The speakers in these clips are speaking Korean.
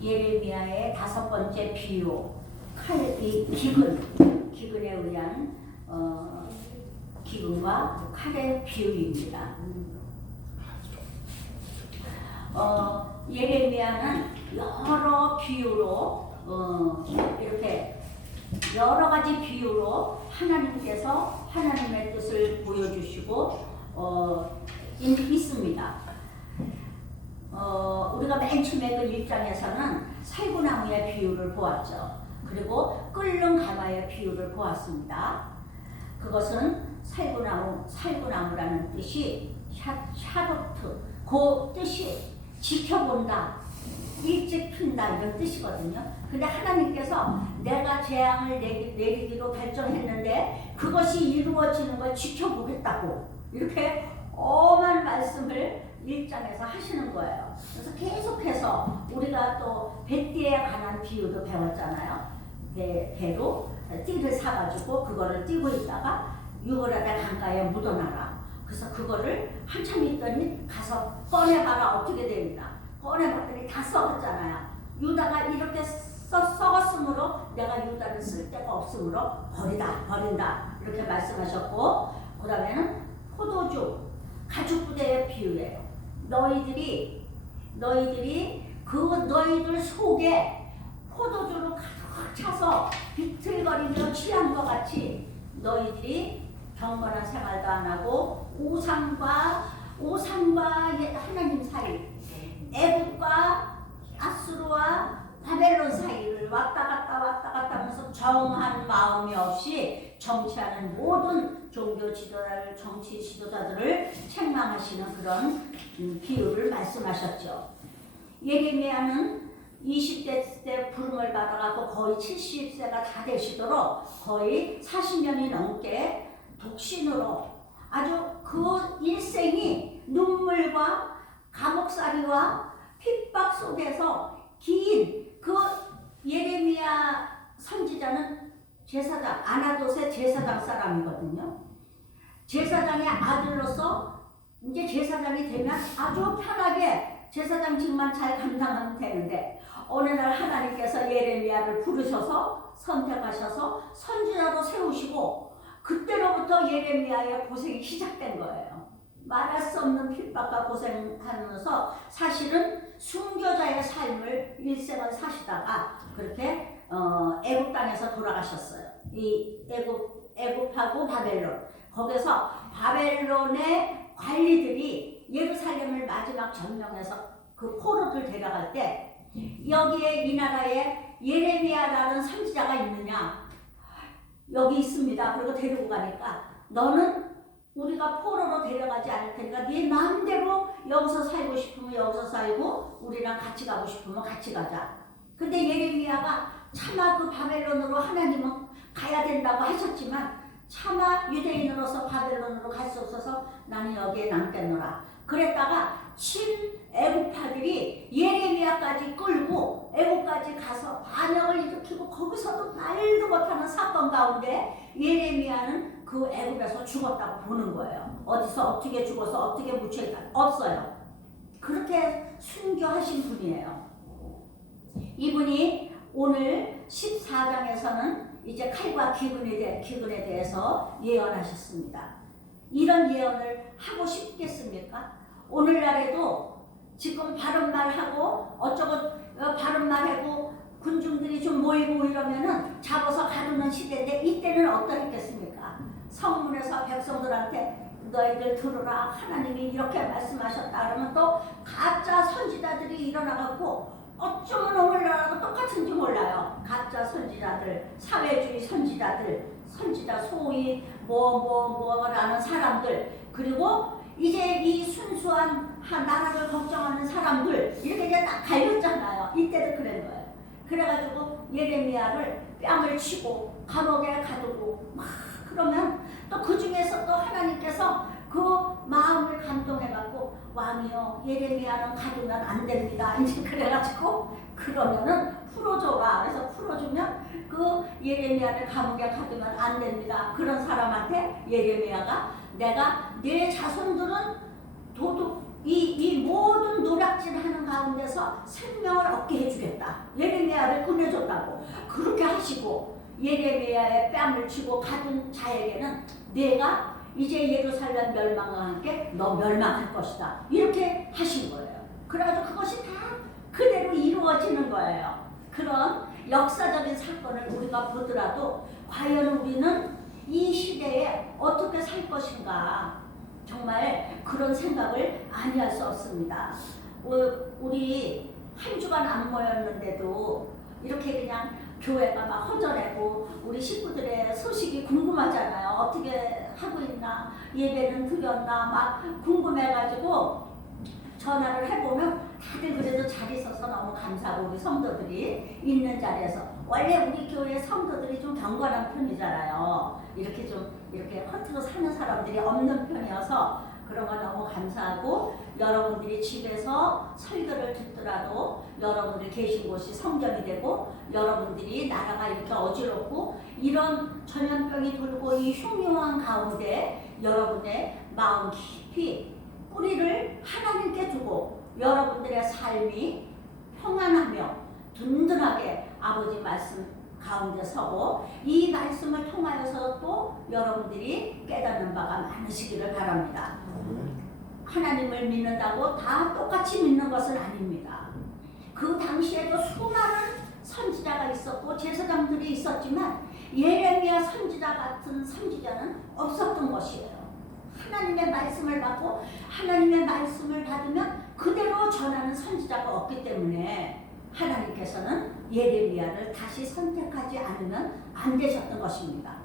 예레미야의 5번째 비유, 기근에 의한 기근과 칼의 비유입니다. 예레미야는 여러 비유로 이렇게 여러 가지 비유로 하나님께서 하나님의 뜻을 보여주시고 있습니다. 우리가 맨 처음에 그 1장에서는 살구나무의 비유를 보았죠. 그리고 끓는 가마의 비유를 보았습니다. 그것은 살구나무라는 뜻이 샤로트, 그 뜻이 지켜본다, 일찍 핀다 이런 뜻이거든요. 근데 하나님께서 내가 재앙을 내리기로 결정했는데 그것이 이루어지는 걸 지켜보겠다고 이렇게 엄한 말씀을 1장에서 하시는 거예요. 그래서 계속해서 우리가 또 뱃띠에 관한 비유도 배웠잖아요. 배로 띠를 사가지고 그거를 띠고 있다가 유월하다 강가에 묻어놔라. 그래서 그거를 한참 있더니 가서 꺼내봐라. 어떻게 됩니다. 꺼내봤더니 다 썩었잖아요. 유다가 이렇게 썩었으므로 내가 유다를 쓸 데가 없으므로 버린다 이렇게 말씀하셨고, 그 다음에는 포도주 가죽 부대의 비유예요. 너희들 속에 포도주로 가득 차서 비틀거리며 취한 것 같이 너희들이 경건한 생활도 안 하고 우상과 하나님 사이, 애국과 아수르와 바벨론 사이를 왔다 갔다 하면서 정한 마음이 없이 정치하는 모든 종교 지도자들, 정치 지도자들을 책망하시는 그런 비유를 말씀하셨죠. 예레미야는 20대 때 부름을 받아가고 거의 70세가 다 되시도록 거의 40년이 넘게 독신으로 아주 그 일생이 눈물과 감옥살이와 핍박 속에서 긴 그 예레미야 선지자는 제사장, 아나돗의 제사장 사람이거든요. 제사장의 아들로서 이제 제사장이 되면 아주 편하게 제사장직만 잘 감당하면 되는데, 어느 날 하나님께서 예레미야를 부르셔서 선택하셔서 선지자로 세우시고 그때로부터 예레미야의 고생이 시작된 거예요. 말할 수 없는 핍박과 고생하면서 사실은 순교자의 삶을 일생을 사시다가 그렇게 애굽 땅에서 돌아가셨어요. 이 애굽하고 바벨론, 거기서 바벨론의 관리들이 예루살렘을 마지막 점령해서 그 포로들 데려갈 때 여기에 이 나라에 예레미야라는 선지자가 있느냐? 여기 있습니다. 그리고 데리고 가니까 너는 우리가 포로로 데려가지 않을 테니까 네 마음대로 여기서 살고 싶으면 여기서 살고 우리랑 같이 가고 싶으면 같이 가자. 근데 예레미야가 차마 그 바벨론으로 하나님은 가야 된다고 하셨지만 차마 유대인으로서 바벨론으로 갈 수 없어서 나는 여기에 남겠노라. 그랬다가 애국파들이 예레미야까지 끌고 애국까지 가서 반역을 일으키고 거기서도 말도 못하는 사건 가운데 예레미야는 그 애국에서 죽었다고 보는 거예요. 어디서 어떻게 죽어서 어떻게 묻혀있다 없어요. 그렇게 순교하신 분이에요. 이분이 오늘 14장에서는 이제 칼과 기근에 대해서 예언하셨습니다. 이런 예언을 하고 싶겠습니까? 오늘날에도 지금 바른말하고 어쩌고 바른말하고 군중들이 좀 모이고 이러면은 잡아서 가두는 시대인데, 이때는 어떠했겠습니까? 성문에서 백성들한테 너희들 들으라, 하나님이 이렇게 말씀하셨다 그러면 또 가짜 선지자들이 일어나갖고 어쩌면 오늘날하고 똑같은지 몰라요. 가짜 선지자들, 사회주의 선지자 소위 뭐라는 사람들, 그리고 이제 이 순수한 나라를 걱정하는 사람들, 이렇게 이제 딱 갈렸잖아요. 이때도 그런 거예요. 그래가지고 예레미야를 뺨을 치고 감옥에 가두고 막 그러면 또 그 중에서 또 하나님께서 그 마음을 감동해갖고 왕이요, 예레미야는 가두면 안 됩니다. 이제 그래가지고 그러면은 풀어줘라. 그래서 풀어주면 그 예레미야를 감옥에 가두면 안 됩니다. 그런 사람한테 예레미야가 내가 내 자손들은 도둑 이 모든 노략질하는 가운데서 생명을 얻게 해주겠다. 예레미야를 꺼내줬다고 그렇게 하시고 예레미야의 뺨을 치고 가둔 자에게는 내가 이제 예루살렘 멸망과 함께 너 멸망할 것이다. 이렇게 하신 거예요. 그래가지고 그것이 다 그대로 이루어지는 거예요. 그런 역사적인 사건을 우리가 보더라도 과연 우리는 이 시대에 어떻게 살 것인가 정말 그런 생각을 아니할 수 없습니다. 우리 한 주간 안 모였는데도 이렇게 그냥 교회가 막 허전하고 우리 식구들의 소식이 궁금하잖아요. 어떻게 하고 있나, 예배는 드렸나 막 궁금해가지고 전화를 해보면 다들 그래도 잘 있어서 너무 감사하고 우리 성도들이 있는 자리에서 원래 우리 교회 성도들이 좀 경건한 편이잖아요. 이렇게 허투루 사는 사람들이 없는 편이어서 그런 거 너무 감사하고 여러분들이 집에서 설교를 듣더라도 여러분들이 계신 곳이 성전이 되고 여러분들이 나라가 이렇게 어지럽고 이런 전염병이 돌고 이 흉흉한 가운데 여러분의 마음 깊이 뿌리를 하나님께 두고 여러분들의 삶이 평안하며 든든하게 아버지 말씀 가운데 서고 이 말씀을 통하여서 또 여러분들이 깨닫는 바가 많으시기를 바랍니다. 하나님을 믿는다고 다 똑같이 믿는 것은 아닙니다. 그 당시에도 수많은 선지자가 있었고 제사장들이 있었지만 예레미야 선지자 같은 선지자는 없었던 것이에요. 하나님의 말씀을 받고 하나님의 말씀을 받으면 그대로 전하는 선지자가 없기 때문에 하나님께서는 예레미야를 다시 선택하지 않으면 안 되셨던 것입니다.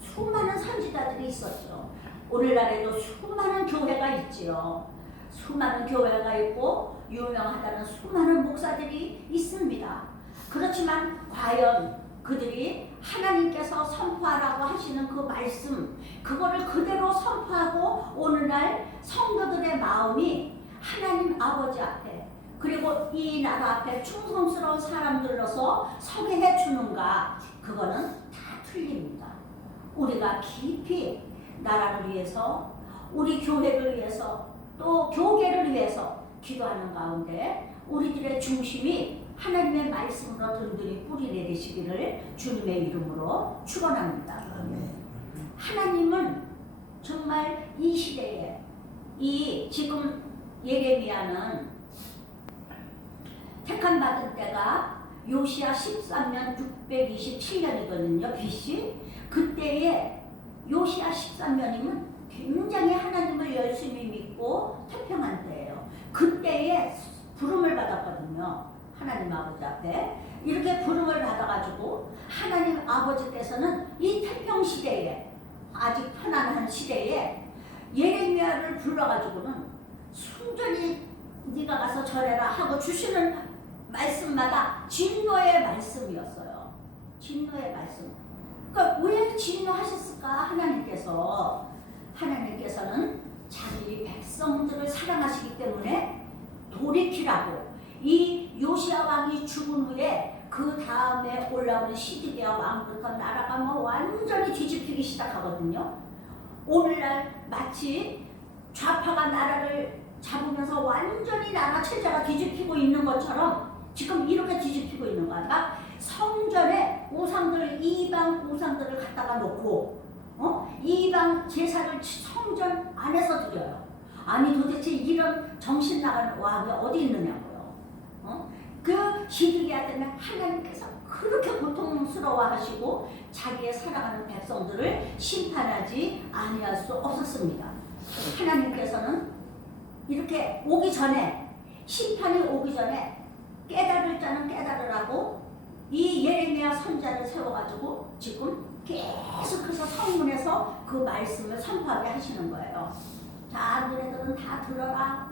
수많은 선지자들이 있었죠. 오늘날에도 수많은 교회가 있지요. 수많은 교회가 있고 유명하다는 수많은 목사들이 있습니다. 그렇지만 과연 그들이 하나님께서 선포하라고 하시는 그 말씀 그거를 그대로 선포하고 오늘날 성도들의 마음이 하나님 아버지 앞에 그리고 이 나라 앞에 충성스러운 사람들로서 서게 해주는가 그거는 다 틀립니다. 우리가 깊이 나라를 위해서 우리 교회를 위해서 또 교계를 위해서 기도하는 가운데 우리들의 중심이 하나님의 말씀으로 든든히 뿌리 내리시기를 주님의 이름으로 축원합니다. 하나님은 정말 이 시대에 이 지금 예레미야는 택함 받은 때가 요시야 13년 627년이거든요. BC. 그때에 요시야 13년이면 굉장히 하나님을 열심히 믿고 태평한 때예요. 그때에 부름을 받았거든요. 하나님 아버지 앞에 이렇게 부름을 받아가지고 하나님 아버지께서는 이 태평 시대에 아직 편안한 시대에 예레미야를 불러가지고는 순전히 네가 가서 전해라 하고 주시는 말씀마다 진노의 말씀이었어요. 진노의 말씀. 그러니까 왜 진노하셨을까? 하나님께서는 자기 백성들을 사랑하시기 때문에 돌이키라고 이 요시야 왕이 죽은 후에 그 다음에 올라오는 시드기야 왕부터 나라가 뭐 완전히 뒤집히기 시작하거든요. 오늘날 마치 좌파가 나라를 잡으면서 완전히 나라 체제가 뒤집히고 있는 것처럼 지금 이렇게 뒤집히고 있는 거야. 그러니까 성전에 우상들 이방 우상들을 갖다가 놓고 이방 제사를 성전 안에서 드려요. 아니 도대체 이런 정신 나간 왕이 어디 있느냐고요. 그 시드기야 때문에 하나님께서 그렇게 고통스러워하시고 자기의 사랑하는 백성들을 심판하지 아니할 수 없었습니다. 하나님께서는 이렇게 오기 전에 심판이 오기 전에 깨달을 자는 깨달으라고 이 예레미야 선지자를 세워가지고 지금 계속해서 성문에서 그 말씀을 선포하게 하시는 거예요. 자, 너네들은 다 들어라.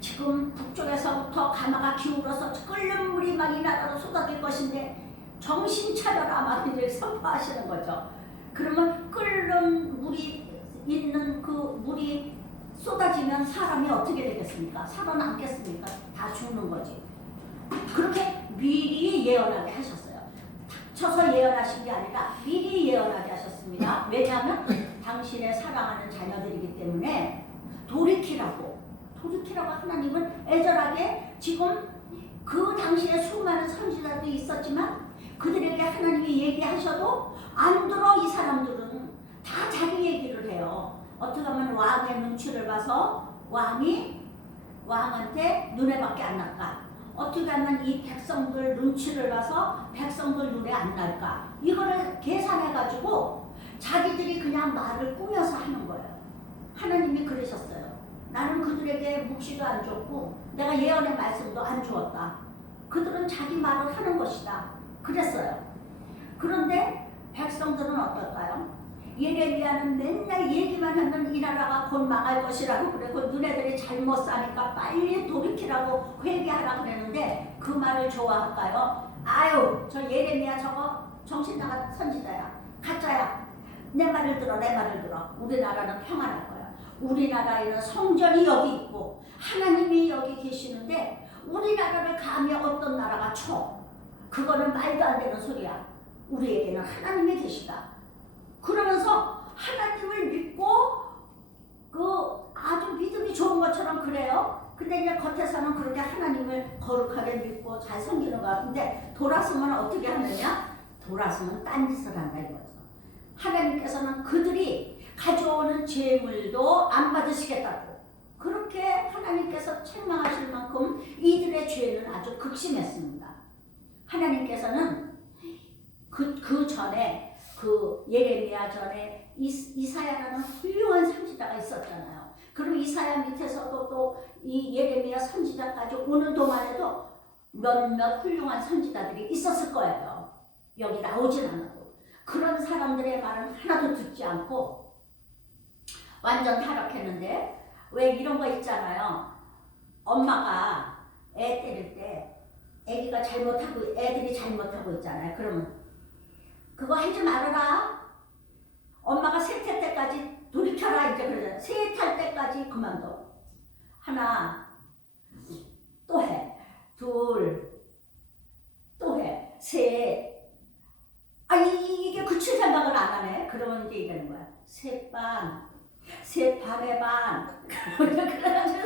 지금 북쪽에서부터 가마가 기울어서 끓는 물이 막 이 나라로 쏟아질 것인데 정신 차려라 막 이제 선포하시는 거죠. 그러면 끓는 물이 있는 그 물이 쏟아지면 사람이 어떻게 되겠습니까? 살아남겠습니까? 다 죽는 거지. 그렇게 미리 예언하게 하셨어요. 닥쳐서 예언하신 게 아니라 미리 예언하게 하셨습니다. 왜냐하면 당신의 사랑하는 자녀들이기 때문에 돌이키라고 하나님은 애절하게 지금 그 당시에 수많은 선지자들이 있었지만 그들에게 하나님이 얘기하셔도 안 들어. 이 사람들은 다 자기 얘기를 해요. 어떻게 하면 왕의 눈치를 봐서 왕이 왕한테 눈에밖에 안 날까? 어떻게 하면 이 백성들 눈치를 봐서 백성들 눈에 안 날까? 이거를 계산해가지고 자기들이 그냥 말을 꾸며서 하는 거예요. 하나님이 그러셨어요. 나는 그들에게 묵시도 안 줬고 내가 예언의 말씀도 안 주었다. 그들은 자기 말을 하는 것이다. 그랬어요. 그런데 백성들은 어떨까요? 예레미야는 맨날 얘기만 하면 이 나라가 곧 망할 것이라고 그래고 너네들이 잘못 사니까 빨리 돌이키라고 회개하라 그랬는데 그 말을 좋아할까요? 아유, 저 예레미야 저거 정신 나간 선지자야. 가짜야. 내 말을 들어, 내 말을 들어. 우리나라는 평안할 거야. 우리나라에는 성전이 여기 있고 하나님이 여기 계시는데 우리나라를 감히 어떤 나라가 쳐. 그거는 말도 안 되는 소리야. 우리에게는 하나님이 계시다. 그러면서 하나님을 믿고 그 아주 믿음이 좋은 것처럼 그래요. 근데 이제 겉에서는 그렇게 하나님을 거룩하게 믿고 잘 섬기는 것 같은데 돌아서면 어떻게 하느냐? 돌아서면 딴짓을 한다 이거죠. 하나님께서는 그들이 가져오는 재물도 안 받으시겠다고 그렇게 하나님께서 책망하실 만큼 이들의 죄는 아주 극심했습니다. 하나님께서는 그 전에 그 예레미야 전에 이사야라는 훌륭한 선지자가 있었잖아요. 그럼 이사야 밑에서도 또 이 예레미야 선지자까지 오는 동안에도 몇몇 훌륭한 선지자들이 있었을 거예요. 여기 나오진 않아도. 그런 사람들의 말은 하나도 듣지 않고 완전 타락했는데 왜 이런 거 있잖아요. 엄마가 애 때릴 때 애기가 잘못하고 애들이 잘못하고 있잖아요. 그러면 그거 하지 말아라. 엄마가 세탈 때까지 돌이켜라 이제 그러잖아요. 세탈 때까지 그만둬. 하나 또 해. 둘 또 해. 셋. 이게 그칠 생각을 안 하네. 그러면 이제 이러는 거야. 셋 반의 반. 그래가지고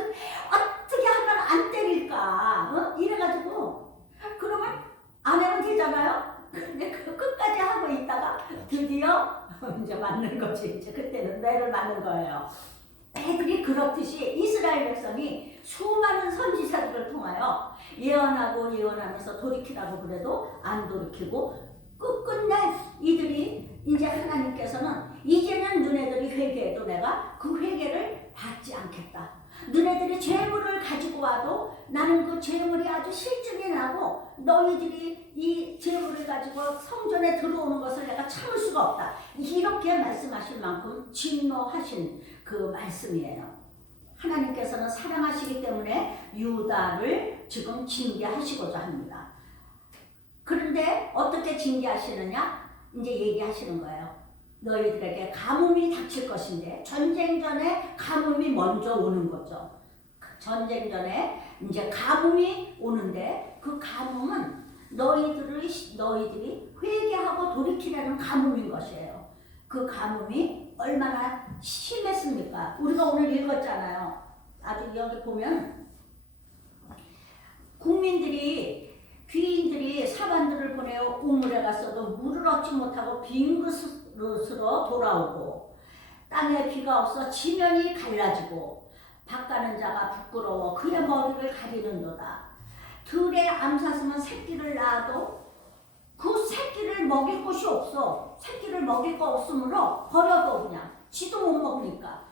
어떻게 하면 안 때릴까? 이래가지고 그러면 안 하면 되잖아요. 근데 그 끝까지 하고 있다가 드디어 이제 맞는 거지. 이제 그때는 뇌를 맞는 거예요. 애들이 그렇듯이 이스라엘 백성이 수많은 선지자들을 통하여 예언하면서 돌이키라고 그래도 안 돌이키고 끝끝내 이들이 이제 하나님께서는 이제는 너네들이 회개해도 내가 그 회개를 받지 않겠다. 너네들이 재물을 가지고 와도 나는 그 재물이 아주 실증이 나고 너희들이 이 재물을 가지고 성전에 들어오는 것을 내가 참을 수가 없다. 이렇게 말씀하실 만큼 진노하신 그 말씀이에요. 하나님께서는 사랑하시기 때문에 유다를 지금 징계하시고자 합니다. 그런데 어떻게 징계하시느냐? 이제 얘기하시는 거예요. 너희들에게 가뭄이 닥칠 것인데 전쟁 전에 가뭄이 먼저 오는 거죠. 전쟁 전에 이제 가뭄이 오는데 그 가뭄은 너희들이 회개하고 돌이키라는 가뭄인 것이에요. 그 가뭄이 얼마나 심했습니까? 우리가 오늘 읽었잖아요. 아주 여기 보면 귀인들이 사관들을 보내어 우물에 갔어도 물을 얻지 못하고 빈 그릇으로 돌아오고 땅에 비가 없어 지면이 갈라지고 밭가는 자가 부끄러워 그의 머리를 가리는도다. 들에 암사슴은 새끼를 낳아도 그 새끼를 먹일 곳이 없어. 새끼를 먹일 거 없으므로 버려도 그냥 지도 못 먹으니까.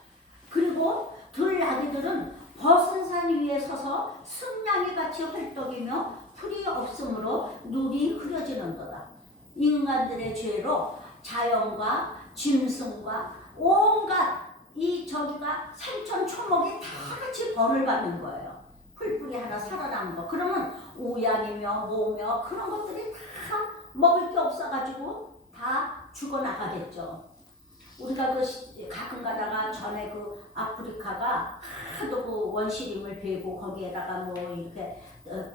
그리고 들 나귀들은 벗은 산 위에 서서 승냥이 같이 헐떡이며 풀이 없으므로 눈이 흐려지는도다. 인간들의 죄로 자연과 짐승과 온갖 저기가 산천 초목이 다 같이 벌을 받는 거예요. 풀뿌리 하나 살아나는 거. 그러면 우양이며 뭐며 그런 것들이 다 먹을 게 없어가지고 다 죽어나가겠죠. 우리가 가끔 가다가 전에 그 아프리카가 하도 그 원시림을 베고 거기에다가 뭐 이렇게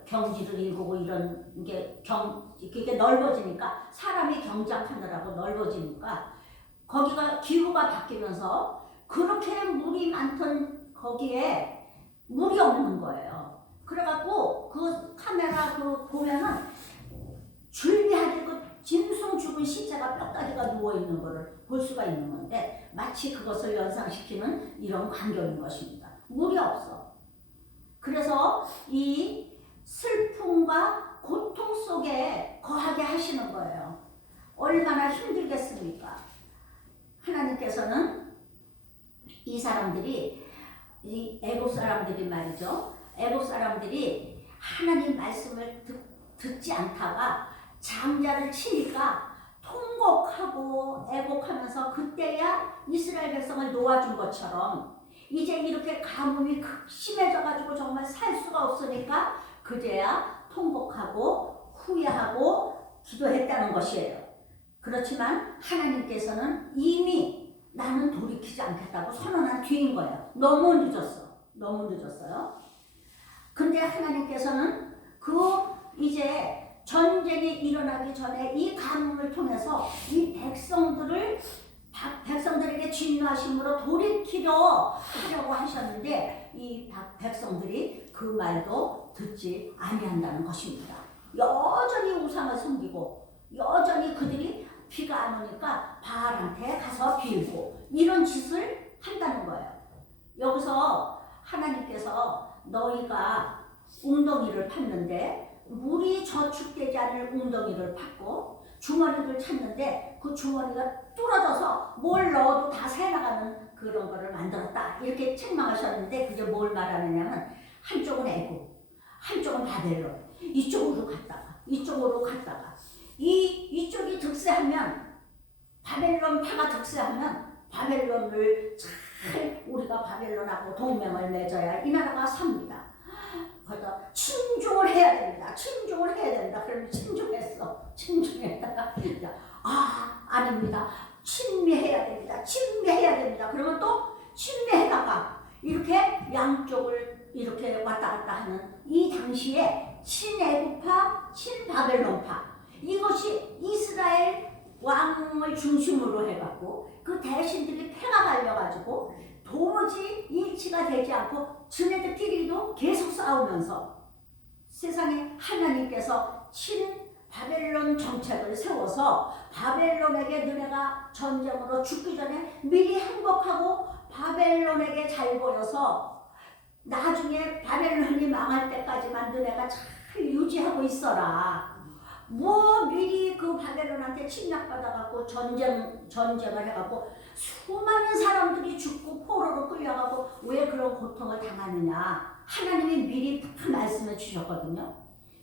경지를 일구고 이런 그게 넓어지니까 사람이 경작하느라고 넓어지니까 거기가 기후가 바뀌면서 그렇게 물이 많던 거기에 물이 없는 거예요. 그래갖고 그 카메라 그 보면은 줄비하게 그 짐승 죽은 시체가 뼈다귀가 누워있는 거를 볼 수가 있는 건데 마치 그것을 연상시키는 이런 광경인 것입니다. 물이 없어. 그래서 이 슬픔과 고통 속에 거하게 하시는 거예요. 얼마나 힘들겠습니까? 하나님께서는 이 사람들이, 이 애국 사람들이 말이죠. 애국 사람들이 하나님 말씀을 듣지 않다가 장자를 치니까 통곡하고 애곡하면서 그때야 이스라엘 백성을 놓아준 것처럼 이제 이렇게 가뭄이 극심해져가지고 정말 살 수가 없으니까 그제야 통곡하고 후회하고 기도했다는 것이에요. 그렇지만 하나님께서는 이미 나는 돌이키지 않겠다고 선언한 뒤인 거예요. 너무 늦었어. 너무 늦었어요. 근데 하나님께서는 이제 전쟁이 일어나기 전에 이 가뭄을 통해서 이 백성들에게 진노하심으로 돌이키려 하려고 하셨는데 이 백성들이 그 말도 듣지 아니한다는 것입니다. 여전히 우상을 섬기고 여전히 그들이 비가 안 오니까 바알한테 가서 빌고 이런 짓을 한다는 거예요. 여기서 하나님께서 너희가 웅덩이를 팠는데 물이 저축되지 않을 웅덩이를 팠고 주머니를 찾는데 그 주머니가 뚫어져서 뭘 넣어도 다 새나가는 그런 거를 만들었다. 이렇게 책망하셨는데 그게 뭘 말하느냐면 한쪽은 애국, 한쪽은 바벨론, 이쪽으로 갔다가 이쪽이 득세하면 바벨론 파가 득세하면 바벨론을 잘 우리가 바벨론하고 동맹을 맺어야 이 나라가 삽니다. 그래서 친중을 해야 됩니다. 그러면 친중했다가 아닙니다. 친미해야 됩니다. 그러면 또 친미해다가 이렇게 양쪽을 이렇게 왔다 갔다 하는 이 당시에 친애국파, 친바벨론파 이것이 이스라엘 왕을 중심으로 해갖고 그 대신들이 패가 갈려가지고 도무지 일치가 되지 않고 지네들끼리도 계속 싸우면서 세상에 하나님께서 바벨론 정책을 세워서 바벨론에게 너네가 전쟁으로 죽기 전에 미리 행복하고 바벨론에게 잘 보여서 나중에 바벨론이 망할 때까지만 너네가 잘 유지하고 있어라. 미리 그 바벨론한테 침략받아갖고 전쟁을 해갖고 수많은 사람들이 죽고 포로로 끌려가고 왜 그런 고통을 당하느냐 하나님이 미리 다 말씀해 주셨거든요.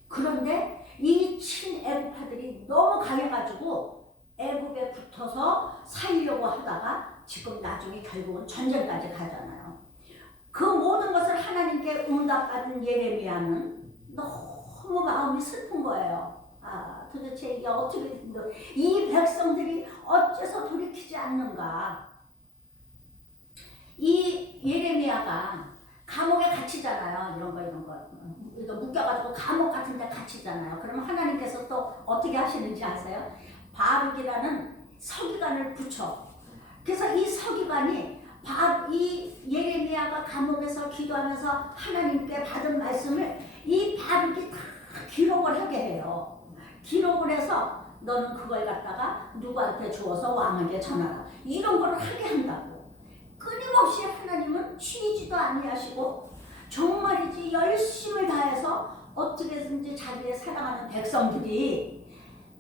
그런데 이 친애국파들이 너무 강해가지고 애국에 붙어서 살려고 하다가 지금 나중에 결국은 전쟁까지 가잖아요. 그 모든 것을 하나님께 응답받은 예레미야는 너무 마음이 슬픈 거예요. 도대체 이게 어떻게 된다. 이 백성들이 어째서 돌이키지 않는가. 이 예레미야가 감옥에 갇히잖아요. 이런 거. 묶여가지고 감옥 같은 데 갇히잖아요. 그러면 하나님께서 또 어떻게 하시는지 아세요? 바룩이라는 서기관을 붙여. 그래서 이 서기관이 이 예레미야가 감옥에서 기도하면서 하나님께 받은 말씀을 이 바룩이 다 기록을 하게 해요. 기록을 해서 너는 그걸 갖다가 누구한테 주어서 왕에게 전하라. 이런 걸 하게 한다고. 끊임없이 하나님은 쉬지도 아니하시고 정말이지 열심을 다해서 어떻게든지 자기의 사랑하는 백성들이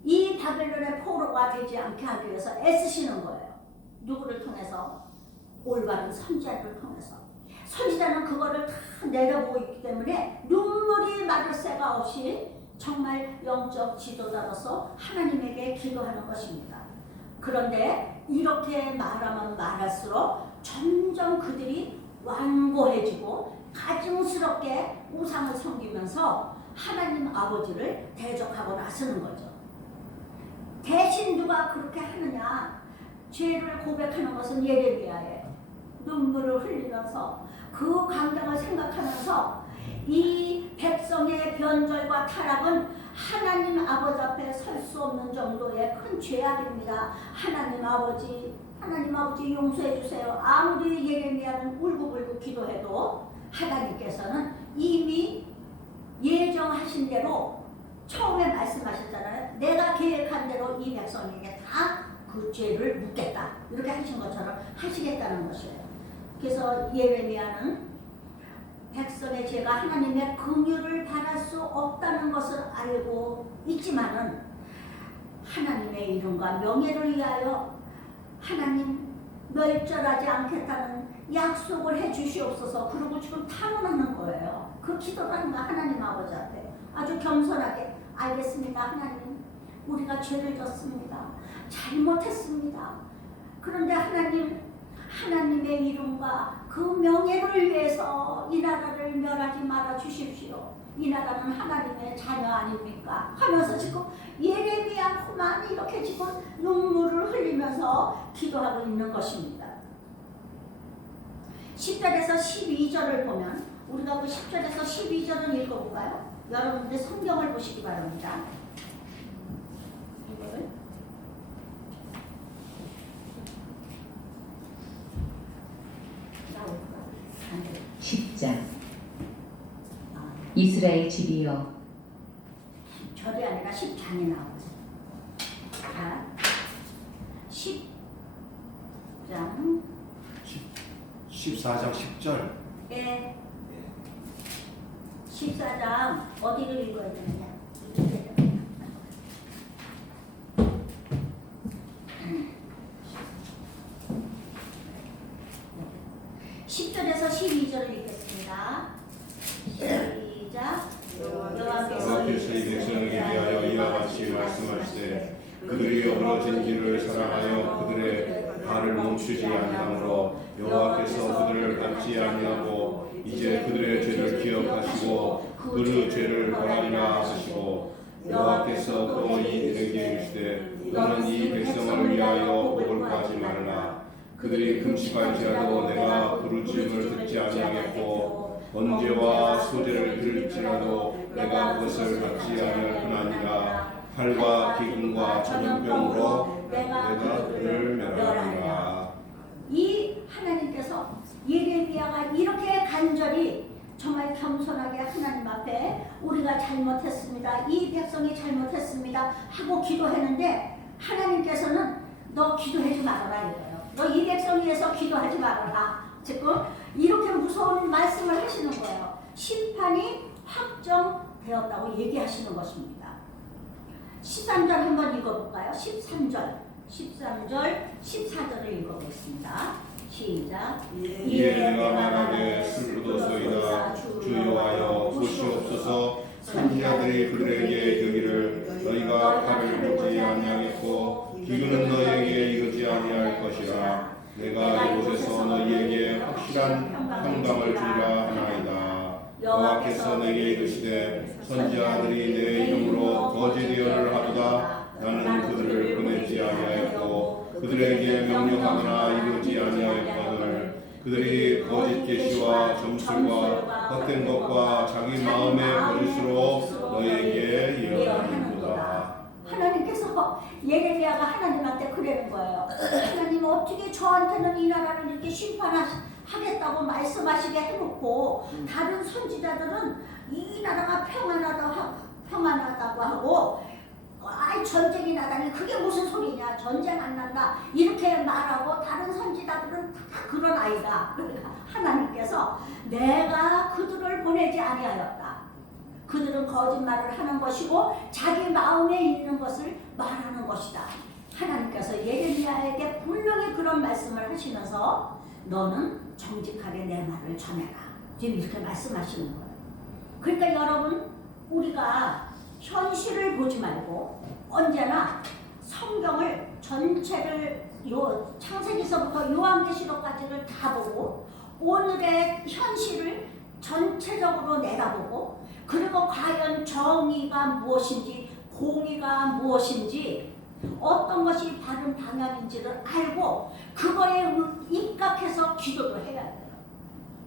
이 바벨론의 포로가 되지 않게 하기 위해서 애쓰시는 거예요. 누구를 통해서? 올바른 선지자를 통해서. 선지자는 그거를 다 내려보고 있기 때문에 눈물이 마를 새가 없이 정말 영적 지도자로서 하나님에게 기도하는 것입니다. 그런데 이렇게 말하면 말할수록 점점 그들이 완고해지고 가증스럽게 우상을 섬기면서 하나님 아버지를 대적하고 나서는 거죠. 대신 누가 그렇게 하느냐? 죄를 고백하는 것은 예레미야예요. 눈물을 흘리면서 그 광경을 생각하면서 이 백성의 변절과 타락은 하나님 아버지 앞에 설 수 없는 정도의 큰 죄악입니다. 하나님 아버지 용서해 주세요. 아무리 예레미야는 울고불고 기도해도 하나님께서는 이미 예정하신 대로 처음에 말씀하셨잖아요. 내가 계획한 대로 이 백성에게 다 그 죄를 묻겠다. 이렇게 하신 것처럼 하시겠다는 것이에요. 그래서 예레미야는 백성의 죄가 하나님의 긍휼을 받을 수 없다는 것을 알고 있지만은 하나님의 이름과 명예를 위하여 하나님 멸절하지 않겠다는 약속을 해 주시옵소서. 그러고 지금 탄원하는 거예요. 그 기도라는 거 하나님 아버지 앞에 아주 겸손하게 알겠습니다. 하나님, 우리가 죄를 졌습니다. 잘못했습니다. 그런데 하나님, 하나님의 이름과 그 명예를 위해서 이 나라를 멸하지 말아 주십시오. 이 나라는 하나님의 자녀 아닙니까? 하면서 지금 예레미야만 이렇게 지금 눈물을 흘리면서 기도하고 있는 것입니다. 10절에서 12절을 보면 우리가 그 10절에서 12절을 읽어볼까요? 여러분들 성경을 보시기 바랍니다. 이거를 10장 이스라엘 집이여, 10절이 아니라 10장이 나오죠. 자, 10장 14장 10절. 예. 14장 어디를 읽어야 되느냐? 10절에서 12절을 읽겠습니다. 시작. 여호와께서 이 백성에게 위하여 이와 같이 말씀하시되 그들이 어그러진 길을 사랑하여 그들의 발을 멈추지 아니하므로 여호와께서 그들을 밟지 아니하고 이제 그들의 죄를 기억하시고 그 죄를 벌하리라 하시고 여호와께서 너희에게 이르시되 너는 이 백성을 위하여 오글거리지 말라. 그들이 금식할지라도 내가 부르짖음을 듣지 아니하겠고 번제와 소제를 드릴지라도 내가 그것을 받지 아니할 뿐 아니라 칼과 기근과 전염병으로 내가 그들을 멸하리라. 이 하나님께서 예레미야가 이렇게 간절히 정말 겸손하게 하나님 앞에 우리가 잘못했습니다. 이 백성이 잘못했습니다. 하고 기도했는데 하나님께서는 너 기도하지 말아라 이거예요. 너 이 백성 위해서 기도하지 말아라. 지금 이렇게 무서운 말씀을 하시는 거예요. 심판이 확정되었다고 얘기하시는 것입니다. 13절 한번 읽어볼까요? 13절, 14절을 읽어보겠습니다. 시작. 이에 내가 말하되 슬프도소이다. 주 여호와여 보시옵소서. 선지자들이 그들에게 이르기를 너희가 칼을 보지 아니하겠고 기근은 너희에게 이르지 아니할 것이라. 내가 이곳에서 너희에게 확실한 평강을 주리라 하나이다. 여호와께서 내게 이르시되 선지자들이 내 이름으로 거짓 예언을 하도다. 나는 그들을 보내지 아니하였고 그들에게 명령하거나 이루지 아니하였거늘 그들이 거짓 계시와 점술과 헛된 것과 자기 마음의 거짓으로 너희에게 예언하는도다. 하나님께서 예레미야가 하나님한테 그러는 거예요. 하나님 어떻게 저한테는 이 나라를 이렇게 심판하겠다고 말씀하시게 해놓고 다른 선지자들은 이 나라가 평안하다고 하고 아이 전쟁이 나다니 그게 무슨 소리냐, 전쟁 안 난다 이렇게 말하고 다른 선지자들은 다 그런 아이다. 그러니까 하나님께서 내가 그들을 보내지 아니하였다. 그들은 거짓말을 하는 것이고 자기 마음에 있는 것을 말하는 것이다. 하나님께서 예레미야에게 분명히 그런 말씀을 하시면서 너는 정직하게 내 말을 전해라. 지금 이렇게 말씀하시는 거예요. 그러니까 여러분, 우리가 현실을 보지 말고 언제나 성경을 전체를 창세기서부터 요한계시록까지를 다 보고 오늘의 현실을 전체적으로 내다보고 그리고 과연 정의가 무엇인지 공의가 무엇인지 어떤 것이 바른 방향인지를 알고 그거에 입각해서 기도를 해야 돼요.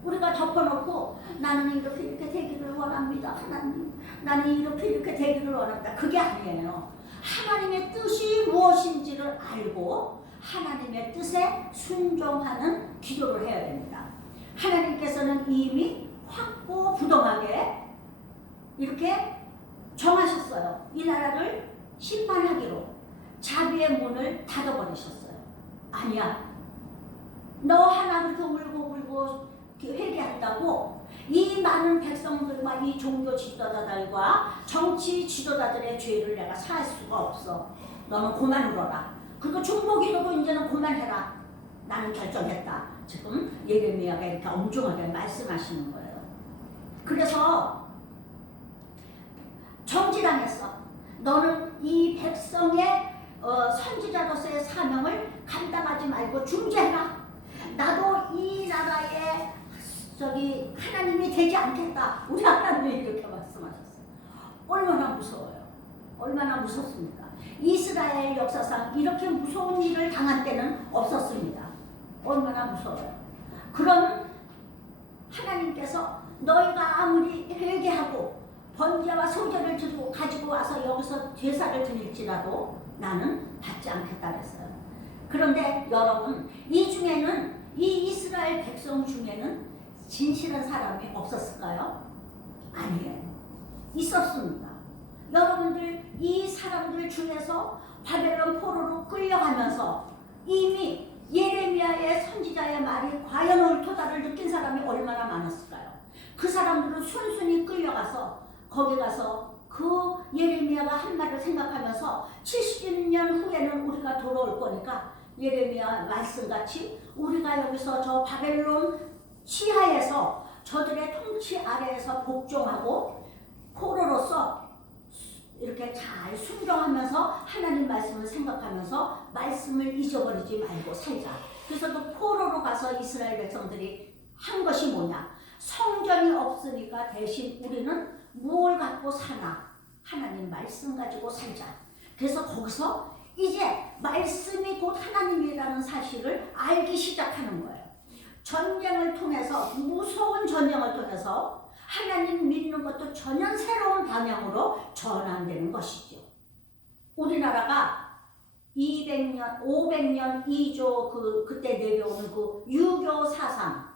우리가 덮어놓고 나는 이렇게 되기를 원합니다. 하나님, 나는 이렇게 되기를 원합니다. 그게 아니에요. 하나님의 뜻이 무엇인지를 알고 하나님의 뜻에 순종하는 기도를 해야 됩니다. 하나님께서는 이미 확고부동하게 이렇게 정하셨어요. 이 나라를 심판하기로 자비의 문을 닫아버리셨어요. 아니야. 너 하나 그렇게 울고 회개한다고 이 많은 백성들과 이 종교 지도자들과 정치 지도자들의 죄를 내가 사할 수가 없어. 너는 그만 울어라. 그리고 중보기도도 이제는 그만해라. 나는 결정했다. 지금 예레미야가 이렇게 엄중하게 말씀하시는 거예요. 그래서 정지당했어. 너는 이 백성의 선지자로서의 사명을 감당하지 말고 중재해라. 나도 이 나라의 하나님이 되지 않겠다. 우리 하나님이 이렇게 말씀하셨어요. 얼마나 무서워요. 얼마나 무섭습니까? 이스라엘 역사상 이렇게 무서운 일을 당한 때는 없었습니다. 얼마나 무서워요. 그럼 하나님께서 너희가 아무리 회개하고 번제와 소제를 들고 가지고 와서 여기서 제사를 드릴지라도 나는 받지 않겠다 그랬어요. 그런데 여러분, 이 중에는 이 이스라엘 백성 중에는 진실한 사람이 없었을까요? 아니에요. 있었습니다. 여러분들 이 사람들 중에서 바벨론 포로로 끌려가면서 이미 예레미야의 선지자의 말이 과연 옳도다를 느낀 사람이 얼마나 많았을까요? 그 사람들은 순순히 끌려가서 거기 가서 그 예레미야가 한 말을 생각하면서 70년 후에는 우리가 돌아올 거니까 예레미야 말씀같이 우리가 여기서 저 바벨론 치하에서 저들의 통치 아래에서 복종하고 포로로서 이렇게 잘 순종하면서 하나님 말씀을 생각하면서 말씀을 잊어버리지 말고 살자. 그래서 그 포로로 가서 이스라엘 백성들이 한 것이 뭐냐? 성전이 없으니까 대신 우리는 무엇을 갖고 사나? 하나님 말씀 가지고 살자. 그래서 거기서 이제 말씀이 곧 하나님이라는 사실을 알기 시작하는 거예요. 전쟁을 통해서, 무서운 전쟁을 통해서 하나님 믿는 것도 전혀 새로운 방향으로 전환되는 것이죠. 우리나라가 200년, 500년 2조 그때 내려오는 그 유교 사상,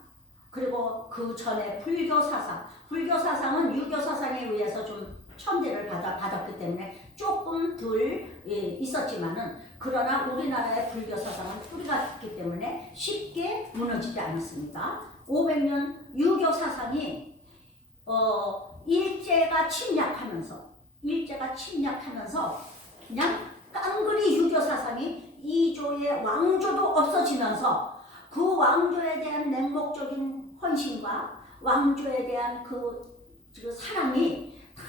그리고 그 전에 불교 사상, 불교 사상은 유교 사상에 의해서 좀 천대를 받았기 때문에 조금 덜 있었지만은, 그러나 우리나라의 불교 사상은 뿌리가 있기 때문에 쉽게 무너지지 않습니다. 500년 유교 사상이 일제가 침략하면서 그냥 깡그리 유교 사상이 2조의 왕조도 없어지면서 그 왕조에 대한 맹목적인 헌신과 왕조에 대한 그 사랑이 다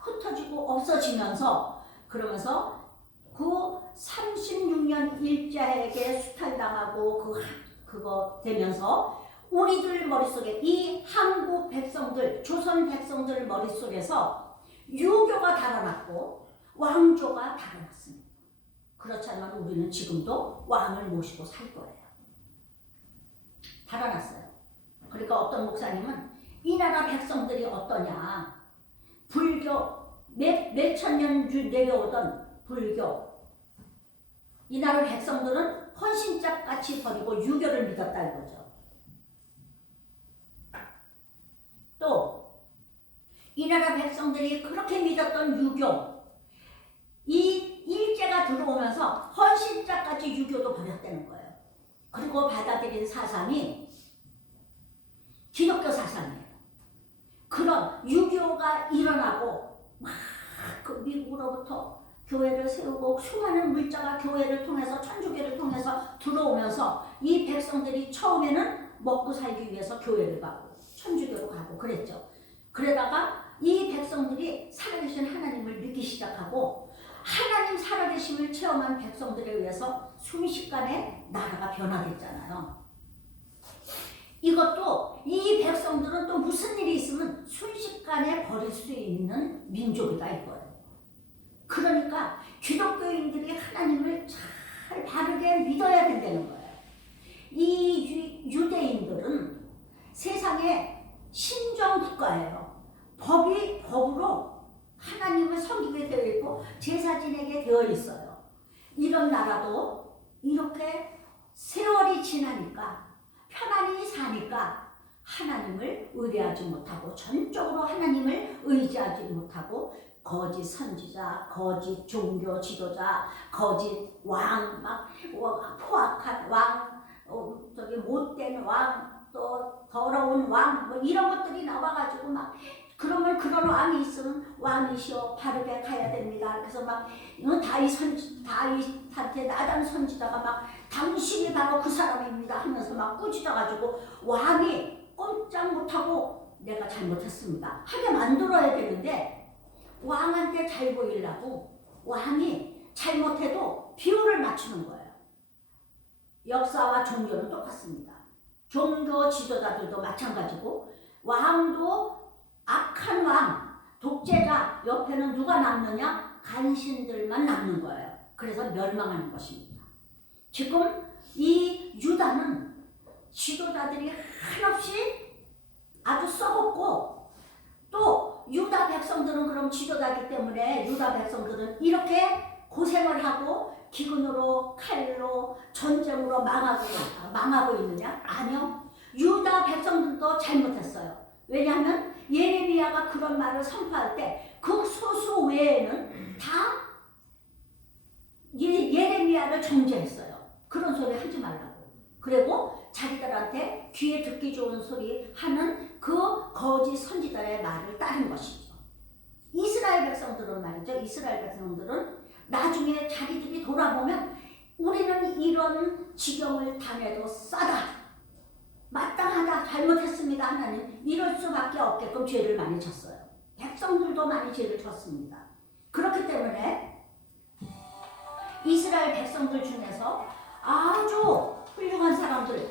흩어지고 없어지면서, 그러면서 그 36년 일제에게 수탈당하고 그거 되면서 우리들 머릿속에, 이 한국 백성들, 조선 백성들 머릿속에서 유교가 달아났고 왕조가 달아났습니다. 그렇지만 우리는 지금도 왕을 모시고 살 거예요. 달아났어요. 그러니까 어떤 목사님은 이 나라 백성들이 어떠냐, 불교 몇천 년 내려오던 불교, 이 나라 백성들은 헌신짝같이 버리고 유교를 믿었다 이거죠. 또 이 나라 백성들이 그렇게 믿었던 유교, 이 일제가 들어오면서 헌신짝같이 유교도 버렸다는 거예요. 그리고 받아들인 사상이 기독교 사상이에요. 그런 유교가 일어나고 막 그 미국으로부터 교회를 세우고 수많은 물자가 교회를 통해서, 천주교를 통해서 들어오면서 이 백성들이 처음에는 먹고 살기 위해서 교회를 가고 천주교로 가고 그랬죠. 그러다가 이 백성들이 살아계신 하나님을 믿기 시작하고 하나님 살아계심을 체험한 백성들에 의해서 순식간에 나라가 변화됐잖아요. 이것도 이 백성들은 또 무슨 일이 있으면 순식간에 버릴 수 있는 민족이다 이거예요. 그러니까 기독교인들이 하나님을 잘 바르게 믿어야 된다는 거예요. 이 유대인들은 세상에 신정국가예요. 법이 법으로 하나님을 섬기게 되어 있고 제사 지내게 되어 있어요. 이런 나라도 이렇게 세월이 지나니까 편안히 사니까 하나님을 의뢰하지 못하고 전적으로 하나님을 의지하지 못하고 거짓 선지자, 거짓 종교 지도자, 거짓 왕, 막 포악한 왕, 저기 못된 왕, 또 더러운 왕, 뭐 이런 것들이 나와가지고 막 그러면 그런 왕이 있으면 왕이시여 바르게 가야 됩니다. 그래서 막 다윗한테 나단 선지자가 막 당신이 바로 그 사람입니다 하면서 막 꾸짖어가지고 왕이 꼼짝 못하고 내가 잘못했습니다 하게 만들어야 되는데 왕한테 잘 보이려고 왕이 잘못해도 비율을 맞추는 거예요. 역사와 종교는 똑같습니다. 종교 지도자들도 마찬가지고 왕도 악한 왕, 독재자 옆에는 누가 남느냐? 간신들만 남는 거예요. 그래서 멸망하는 것입니다. 지금 이 유다는 지도자들이 한없이 아주 썩었고 또 유다 백성들은 그럼 지도자이기 때문에 유다 백성들은 이렇게 고생을 하고 기근으로 칼로 전쟁으로 망하고 있느냐? 아니요. 유다 백성들도 잘못했어요. 왜냐하면 예레미야가 그런 말을 선포할 때 그 소수 외에는 다 예레미야를 정죄했어요. 그런 소리 하지 말라고. 그리고 자기들한테 귀에 듣기 좋은 소리 하는 그 거짓 선지자의 말을 따른 것이죠. 이스라엘 백성들은 말이죠. 이스라엘 백성들은 나중에 자기들이 돌아보면 우리는 이런 지경을 당해도 싸다. 마땅하다. 잘못했습니다. 하나님. 이럴 수밖에 없게끔 죄를 많이 졌어요. 백성들도 많이 죄를 졌습니다. 그렇기 때문에 이스라엘 백성들 중에서 아주 훌륭한 사람들,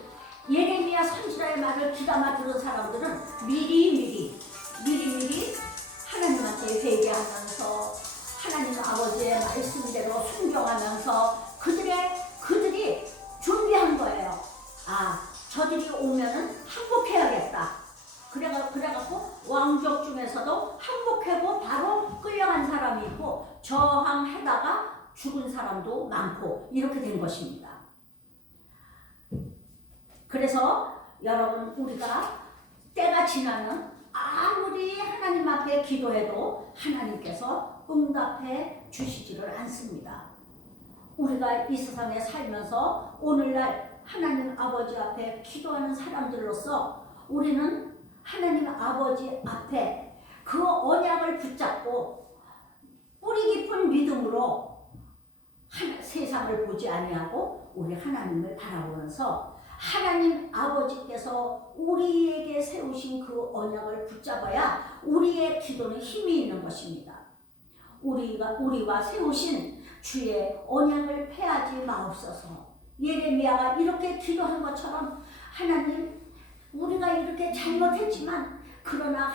예레미야 선지자의 말을 귀담아 들은 사람들은 미리 하나님한테 회개하면서 하나님 아버지의 말씀대로 순종하면서 그들이 준비한 거예요. 저들이 오면은 항복해야겠다. 그래갖고 왕족 중에서도 항복하고 바로 끌려간 사람이 있고 저항하다가 죽은 사람도 많고 이렇게 된 것입니다. 그래서 여러분 우리가 때가 지나면 아무리 하나님 앞에 기도해도 하나님께서 응답해 주시지를 않습니다. 우리가 이 세상에 살면서 오늘날 하나님 아버지 앞에 기도하는 사람들로서 우리는 하나님 아버지 앞에 그 언약을 붙잡고 뿌리 깊은 믿음으로 세상을 보지 아니하고 우리 하나님을 바라보면서 하나님 아버지께서 우리에게 세우신 그 언약을 붙잡아야 우리의 기도는 힘이 있는 것입니다. 우리와 세우신 주의 언약을 패하지 마옵소서. 예레미야가 이렇게 기도한 것처럼 하나님 우리가 이렇게 잘못했지만 그러나